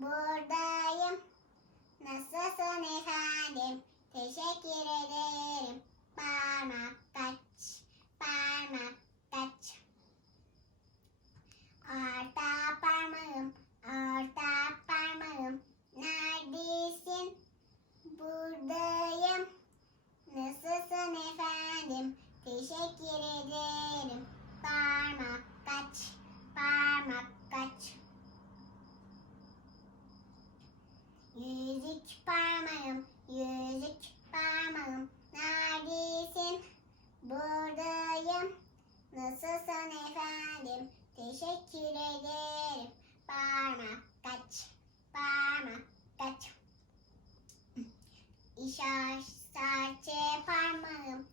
Buradayım. Nasılsın efendim? Teşekkür ederim. Parmak kaç, parmak kaç. Orta parmağım, orta parmağım. Neredesin? Buradayım. Nasılsın efendim? Teşekkür Yüzük parmağım, yüzük parmağım, neredesin? Buradayım. Nasılsın efendim? Teşekkür ederim. Parmak kaç, parmak kaç. İşaret serçe parmağım,